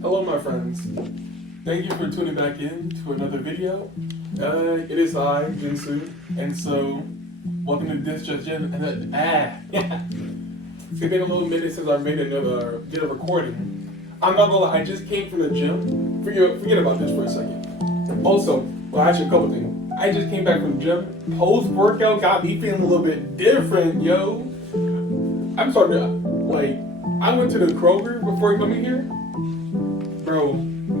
Hello, my friends. Thank you for tuning back in to another video. It is I, Jinsu, and so welcome to this just Jin. It's been a little minute since I made another recording. I'm not gonna lie, I just came from the gym. Forget about this for a second. Also, well, actually, a couple things. I just came back from the gym. Post workout got me feeling a little bit different, yo. I'm starting to I went to the Kroger before coming here. Bro,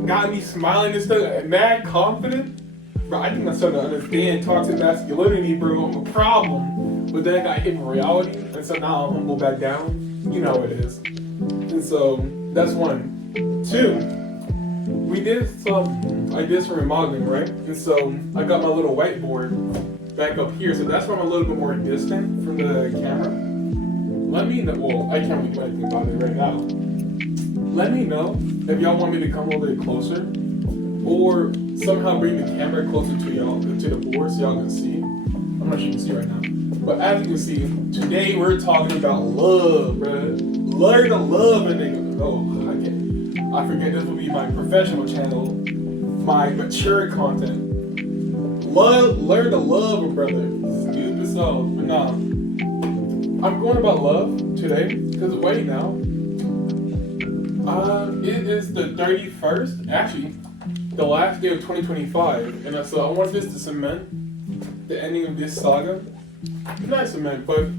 got me smiling and stuff, mad confident. Bro, I think I'm starting to understand toxic masculinity, bro. I'm a problem. But then I got hit with reality, and so now I'm humble back down. You know how it is. And so, that's one. Two, I did some remodeling, right? And so, I got my little whiteboard back up here, so that's why I'm a little bit more distant from the camera. Let me know, well, I can't really do anything about it right now. Let me know if y'all want me to come a little bit closer, or somehow bring the camera closer to y'all, to the board, so y'all can see. I'm not sure you can see right now, but as you can see, today we're talking about love, bruh. Learn to love a nigga. Oh, I forget this will be my professional channel, my mature content. Learn to love a brother. Stupid self, but nah. I'm going about love today because right now, it is the 31st, actually, the last day of 2025, and so I want this to cement the ending of this saga. Not cement, but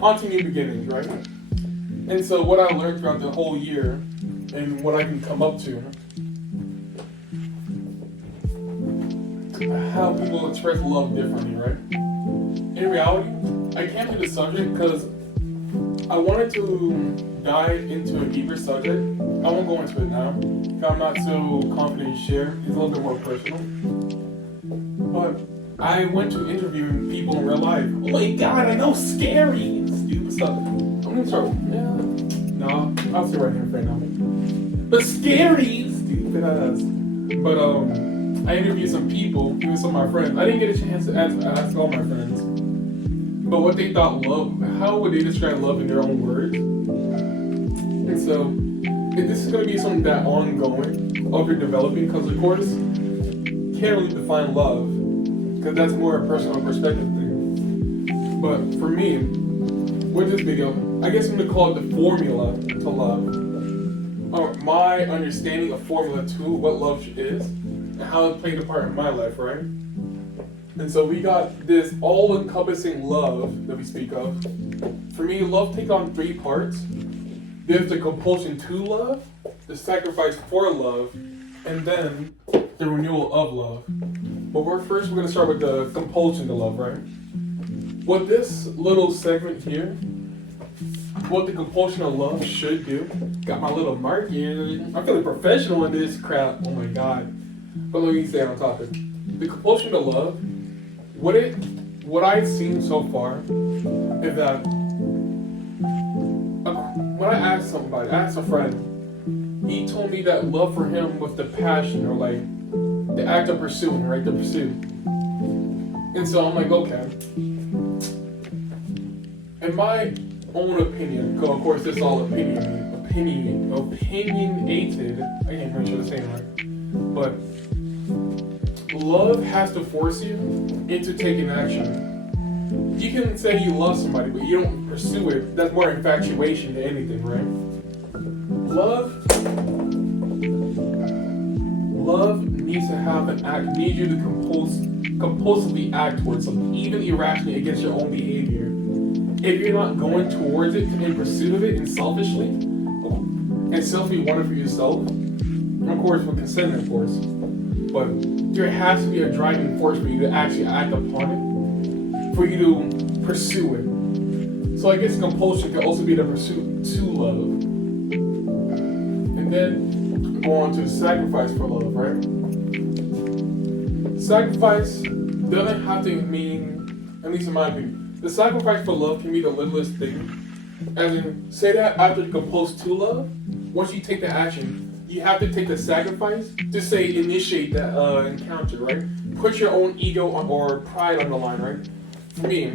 onto new beginnings, right? And so what I learned throughout the whole year, and what I can come up to, how people express love differently, right? In reality, I came to this subject because I wanted to dive into a deeper subject. I won't go into it now, because I'm not so confident to share. It's a little bit more personal. But I went to interviewing people in real life. Oh my god, I know, scary! Stupid stuff. I'm gonna start, no, I'll sit right here right now. But scary! Stupid ass. But, I interviewed some people, even some of my friends. I didn't get a chance to ask all my friends. But what they thought love, how would they describe love in their own words? And so, this is going to be something that ongoing, over developing, because of course, can't really define love, because that's more a personal perspective thing. But for me, with this video, I guess I'm going to call it the formula to love. Or my understanding of formula to what love is, and how it played a part in my life, right? And so we got this all-encompassing love that we speak of. For me, love takes on three parts. There's the compulsion to love, the sacrifice for love, and then the renewal of love. But we're going to start with the compulsion to love, right? What this little segment here, what the compulsion of love should do, got my little mark here. I'm feeling professional in this crap. Oh my god. But let me stay on topic. The compulsion to love, what I've seen so far is that when I asked a friend, he told me that love for him was the passion, or like the act of pursuing, right? The pursuit. And so I'm like, okay. In my own opinion, because of course this is all opinionated. I can't make sure to say it right. But love has to force you into taking action. You can say you love somebody, but you don't pursue it. That's more infatuation than anything, right? Love needs to have an act, needs you to compulsively act towards something, even irrationally against your own behavior. If you're not going towards it in pursuit of it and selfishly, and selfishly want it for yourself, of course with consent, of course, but there has to be a driving force for you to actually act upon it, for you to pursue it. So I guess compulsion can also be the pursuit to love. And then go on to sacrifice for love, right? Sacrifice doesn't have to mean, at least in my opinion, the sacrifice for love can be the littlest thing. As in, say that after you compose to love, once you take the action, you have to take the sacrifice to say initiate that encounter, right? Put your own ego or pride on the line, right? For me,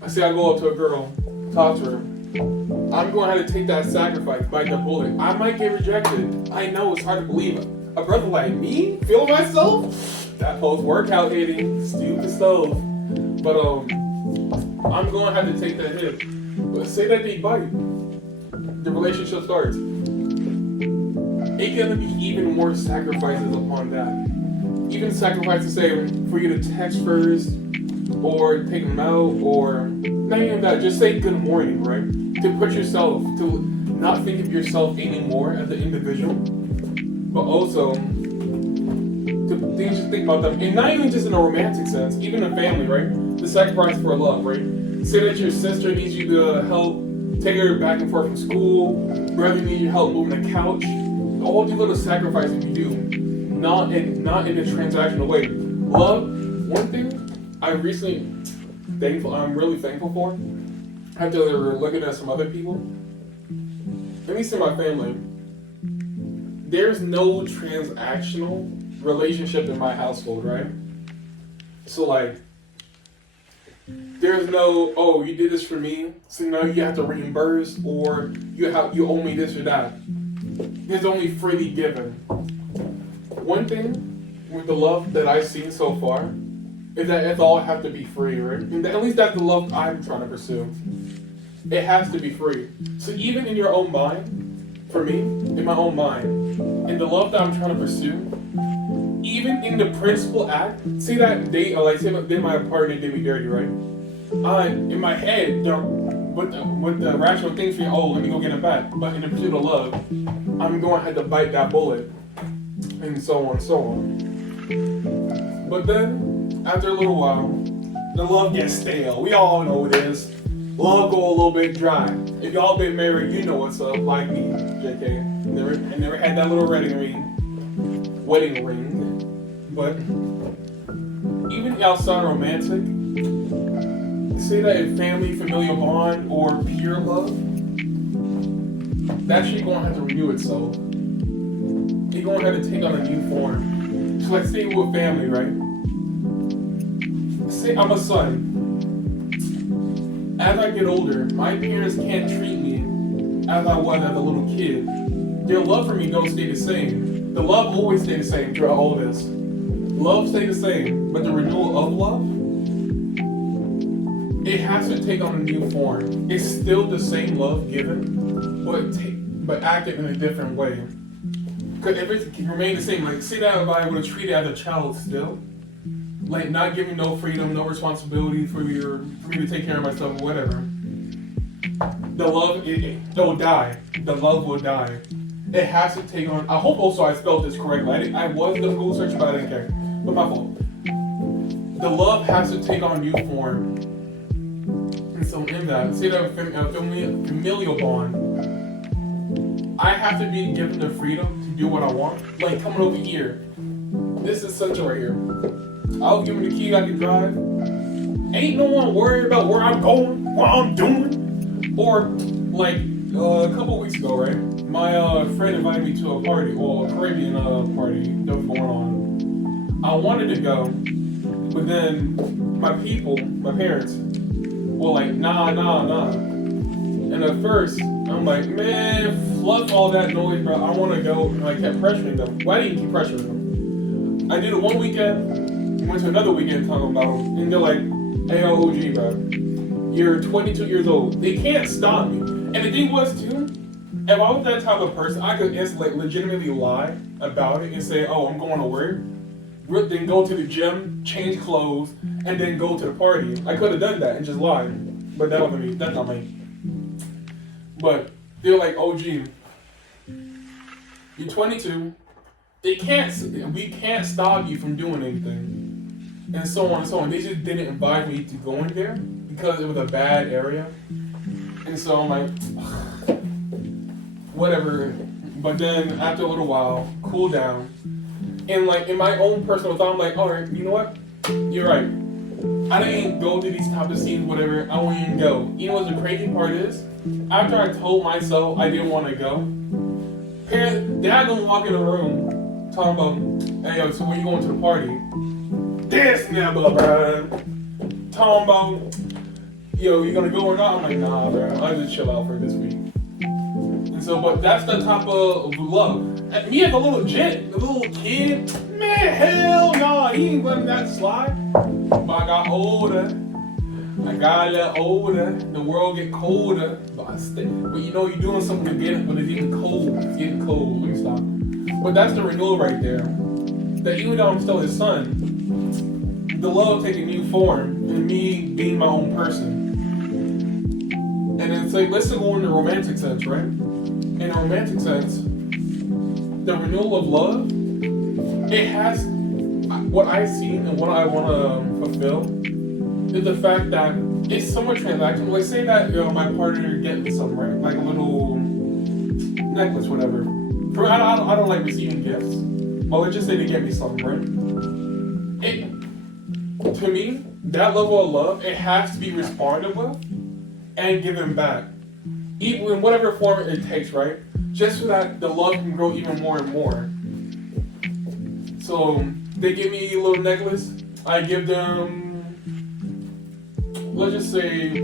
I say I go up to a girl, talk to her, I'm going to have to take that sacrifice, bite the bullet. I might get rejected. I know it's hard to believe. A brother like me, feeling myself, that post workout hitting, stupid stuff. But I'm going to have to take that hit. But say that they bite, the relationship starts. It can be even more sacrifices upon that. Even sacrifices, say, for you to text first, or take them out, or not even that, just say good morning, right? To put yourself, to not think of yourself anymore as an individual, but also to think about them, and not even just in a romantic sense, even in family, right? The sacrifice for love, right? Say that your sister needs you to help take her back and forth from school, brother needs your help moving the couch. All these little sacrifices you do, not in a transactional way. Love, one thing I'm really thankful for, after looking at some other people, at least in my family, there's no transactional relationship in my household, right? So like, there's no, oh, you did this for me, so now you have to reimburse, or you owe me this or that. There's only freely given. One thing with the love that I've seen so far is that it all have to be free, right? And at least that's the love I'm trying to pursue. It has to be free. So even in your own mind, for me, in my own mind, in the love that I'm trying to pursue, even in the principal act, say that date, like say that my partner did me dirty, right? In my head, with the rational things for me, oh, let me go get it back. But in the pursuit of love, I'm going to have to bite that bullet, and so on and so on. But then, after a little while, the love gets stale. We all know it is. Love go a little bit dry. If y'all been married, you know what's up, like me, JK. I never had that little wedding ring. But even outside romantic, say that in family, familial bond, or pure love, that shit gonna have to renew itself. It's gonna have to take on a new form. So let's say with family, right? Say I'm a son. As I get older, my parents can't treat me as I was as a little kid. Their love for me don't stay the same. The love always stay the same throughout all of this. Love stay the same, but the renewal of love, it has to take on a new form. It's still the same love given, but acted in a different way. Because if it can remain the same, like say that if I would have treated as a child still, like not giving no freedom, no responsibility for me to take care of myself or whatever, the love, it will die. The love will die. It has to take on, I hope also I spelled this correctly. I was going to Google search, but I didn't care. But my fault. The love has to take on a new form. And so in that, say that a familial bond, I have to be given the freedom to do what I want. Like coming over here, this is Central right here. I'll give him the key, I can drive. Ain't no one worried about where I'm going, what I'm doing. Or like a couple weeks ago, right? My friend invited me to a party, well, a Caribbean party that was going on. I wanted to go, but then my parents, were like, nah. And at first, I'm like, man, fluff all that noise, bro. I want to go. And I kept pressuring them. Why didn't you keep pressuring them? I did it one weekend, went to another weekend talking about them, and they're like, hey, OG, bro, you're 22 years old. They can't stop me. And the thing was, too, if I was that type of person, I could legitimately lie about it and say, oh, I'm going to work, then go to the gym, change clothes, and then go to the party. I could have done that and just lied. But that wasn't me. That's not me. But they're like, OG, you're 22. We can't stop you from doing anything. And so on and so on. They just didn't invite me to go in there because it was a bad area. And so I'm like, whatever. But then after a little while, cool down. And like in my own personal thought, I'm like, all right, you know what? You're right. I didn't go to these type of scenes, whatever. I won't even go. You know what the crazy part is? After I told myself I didn't want to go, dad gonna walk in the room talking about, hey, yo, so when you going to the party? This never, bruh. Talking about, yo, you gonna go or not? I'm like, nah, bro. I'll just chill out for this week. And so, but that's the type of love. And me as a little kid, man, hell no, he ain't letting that slide. But I got older. I got a little older. The world get colder. But you know you're doing something to get it, but it's getting cold. It's getting cold. Let me stop. But that's the renewal right there. That even though I'm still his son, the love taking new form and me being my own person. And it's like, let's go in the romantic sense, right? In a romantic sense, the renewal of love, it has, what I've seen and what I want to fulfill is the fact that it's somewhat transactional. Like, say that, you know, my partner gets me something, right? Like a little necklace, whatever. I don't like receiving gifts, but let's just say they get me something, right? To me, that level of love, it has to be responded with and given back. Even in whatever form it takes, right? Just so that the love can grow even more and more. So, they give me a little necklace, I give them, let's say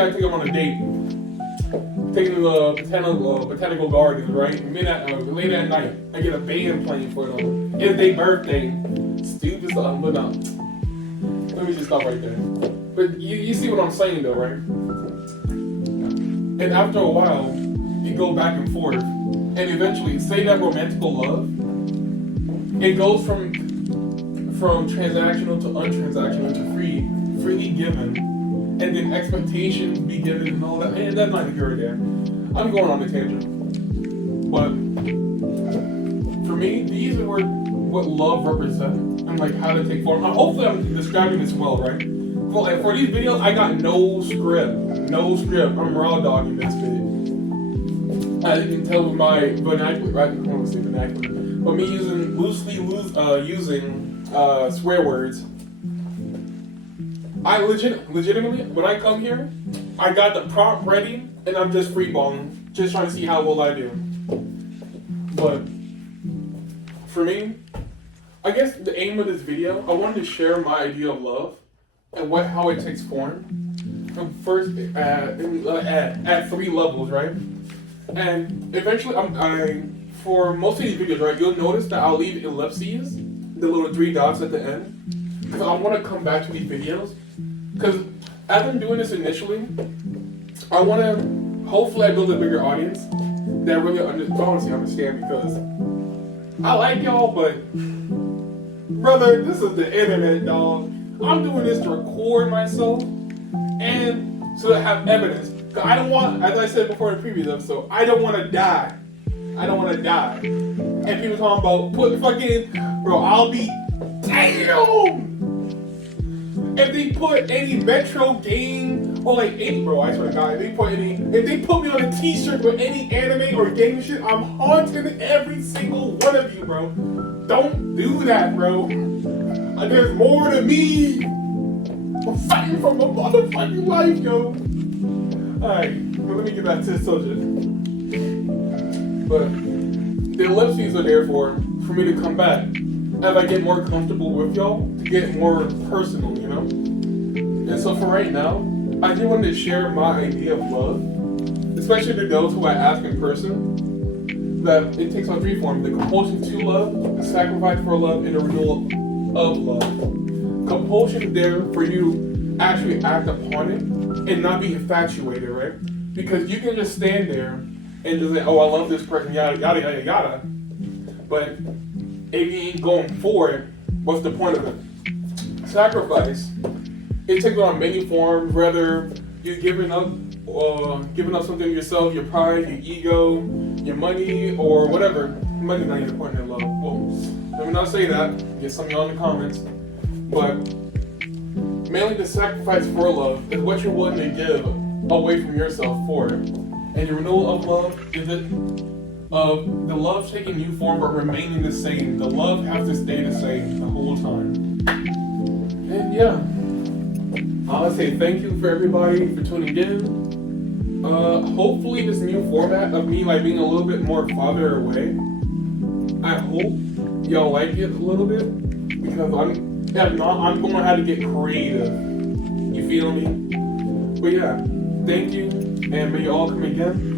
I take them on a date. Taking to the botanical gardens, right? Late at night, I get a band playing for them. It's their birthday. Stupid stuff, but no. Let me just stop right there. But you see what I'm saying though, right? And after a while, you go back and forth. And eventually, say that romantical love, it goes from transactional to untransactional to freely given. And then expectations be given and all that. And that's not here or there. I'm going on a tangent. But for me, these are what love represents and like how to take form. Hopefully I'm describing this well, right? Well, like for these videos, I got no script. I'm raw dogging this bit. As you can tell with my vernacular, right? I don't want to say vernacular. But me using using swear words. I legitimately, when I come here, I got the prompt ready, and I'm just freeballing, just trying to see how well I do. But for me, I guess the aim of this video, I wanted to share my idea of love and how it takes form. First, at 3 levels, right? And eventually, for most of these videos, right, you'll notice that I'll leave ellipses, the little 3 dots at the end, because I want to come back to these videos. Because as I'm doing this initially, I want to, hopefully I build a bigger audience that really honestly understand, because I like y'all, but brother, this is the internet, dog. I'm doing this to record myself and so to have evidence. Because I don't want, as I said before in the previous episode, I don't want to die. And people talking about, I'll be, damn! If they put any Metro game or like any, bro, I swear to God, if they put me on a t-shirt with any anime or game shit, I'm haunting every single one of you, bro. Don't do that, bro. There's more to me. I'm fighting for my motherfucking life, yo. Alright, well, let me get back to the subject. But the ellipses are there for me to come back as I get more comfortable with y'all, to get more personal, you know? And so for right now, I just wanted to share my idea of love, especially to those who I ask in person, that it takes on 3 forms: the compulsion to love, the sacrifice for love, and the renewal of love. Compulsion is there for you to actually act upon it and not be infatuated, right? Because you can just stand there and just say, oh, I love this person, yada, yada, yada, yada. But if you ain't going for it, what's the point of it? Sacrifice, it takes on many forms, whether you're giving up something to yourself, your pride, your ego, your money, or whatever. Money's not even important in love. Well, let me not say that. Get some of y'all in the comments. But mainly the sacrifice for love is what you're willing to give away from yourself for it. And the renewal of love is it of the love taking new form but remaining the same. The love has to stay the same the whole time. And yeah, I'll say thank you for everybody for tuning in. Hopefully this new format of me like being a little bit more farther away, I hope y'all like it a little bit, because if not, I'm going to have to get creative. You You feel me? But yeah, thank you, and may you all come again.